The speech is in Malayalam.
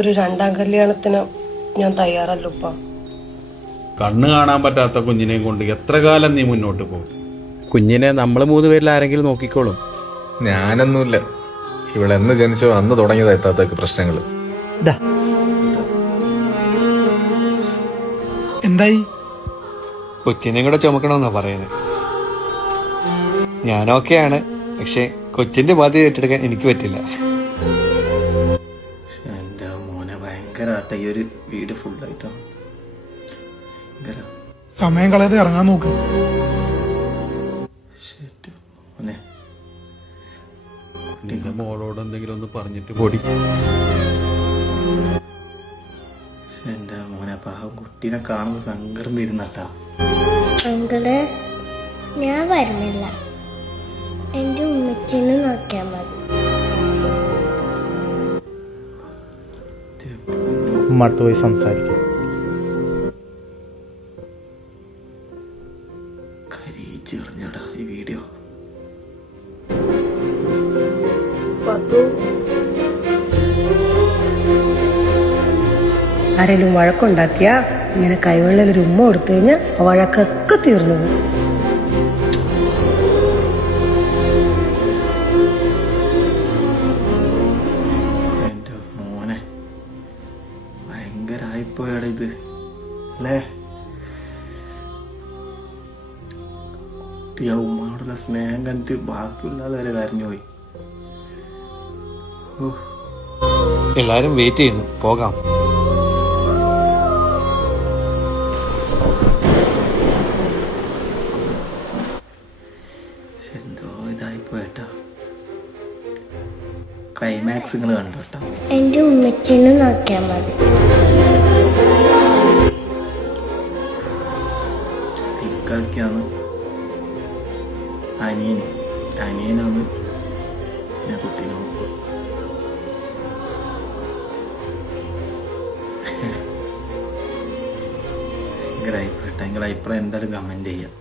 ഒരു രണ്ടാം കല്യാണത്തിന് ഞാൻ തയ്യാറല്ലുപ്പ. കണ്ണ് കാണാൻ പറ്റാത്ത കുഞ്ഞിനെയും കൊണ്ട് എത്ര കാലം നീ മുന്നോട്ട് പോകും? കുഞ്ഞിനെ നമ്മൾ 3 പേരിൽ ആരെങ്കിലും നോക്കിക്കോളും. ഞാനൊന്നുമില്ല. ഇവളെന്ന് ജനിച്ചോ അന്ന് തുടങ്ങിയതാ എത്താത്തൊക്കെ പ്രശ്നങ്ങള്. എന്തായി? കൊച്ചിനെയും കൂടെ ചുമക്കണമെന്നാ പറയുന്നത്. ഞാനൊക്കെയാണ്, പക്ഷെ കൊച്ചിന്റെ ബാധ്യത ഏറ്റെടുക്കാൻ എനിക്ക് പറ്റില്ല. എന്റെ മോനെ ഭയങ്കരമായിട്ട് ഈ ഒരു വീട് ഫുള്ളായിട്ടാണ്. സമയം കളയാതെ ഇറങ്ങാൻ നോക്ക്. മോനെ നിന്റെ മോളോട് എന്തെങ്കിലും ഒന്ന് പറഞ്ഞിട്ട് പൊടി. എന്റെ മോനെ പാവം കുട്ടീനെ കാണുമ്പോ സങ്കടം വരുന്നട്ടാ. അങ്കിള്, ഞാൻ വരുന്നില്ല. എന്റെ ഉമ്മച്ചിനെ നോക്കിയാ മതി. അടുത്ത് പോയി സംസാരിക്കും. കരിയിച്ച് കളഞ്ഞടാ ഈ വീഡിയോ. ആരെങ്കിലും വഴക്കുണ്ടാക്കിയാ ഇങ്ങനെ കൈവെള്ളയിൽ ഒരു ഉമ്മ കൊടുത്തു കഴിഞ്ഞാൽ ആ വഴക്കൊക്കെ തീർന്നു പോകും. എന്റെ മോനെ ഭയങ്കരായിപ്പോയടാ ഇത് അല്ലേ? കുട്ടി ആ ഉമ്മയോടുള്ള സ്നേഹം കണ്ടിട്ട് ബാക്കിയുള്ള വരെ കരഞ്ഞുപോയി. എല്ലാരും വെയിറ്റ് ചെയ്യുന്നു, പോകാം. എന്തോ ഇതായിപ്പോയട്ടാ. ക്ലൈമാക്സ് നിങ്ങൾ കണ്ടോട്ടാ. എന്റെ ഉമ്മച്ചിനെ നോക്കിയാ മതി. ഇക്കാക്കാണ് അനിയനാണ് ഞാൻ കുട്ടീനെ നോക്കും. ഭയങ്കരമായിപ്പോട്ടെ. നിങ്ങളുടെ അഭിപ്രായം എന്തായാലും കമന്റ് ചെയ്യാം.